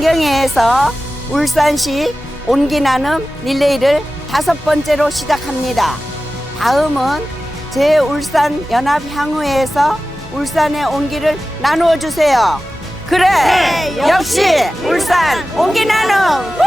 환경회에서 울산시 온기나눔 릴레이를 5번째로 시작합니다. 다음은 제울산연합향후회에서 울산의 온기를 나누어 주세요. 그래, 역시 울산 온기나눔.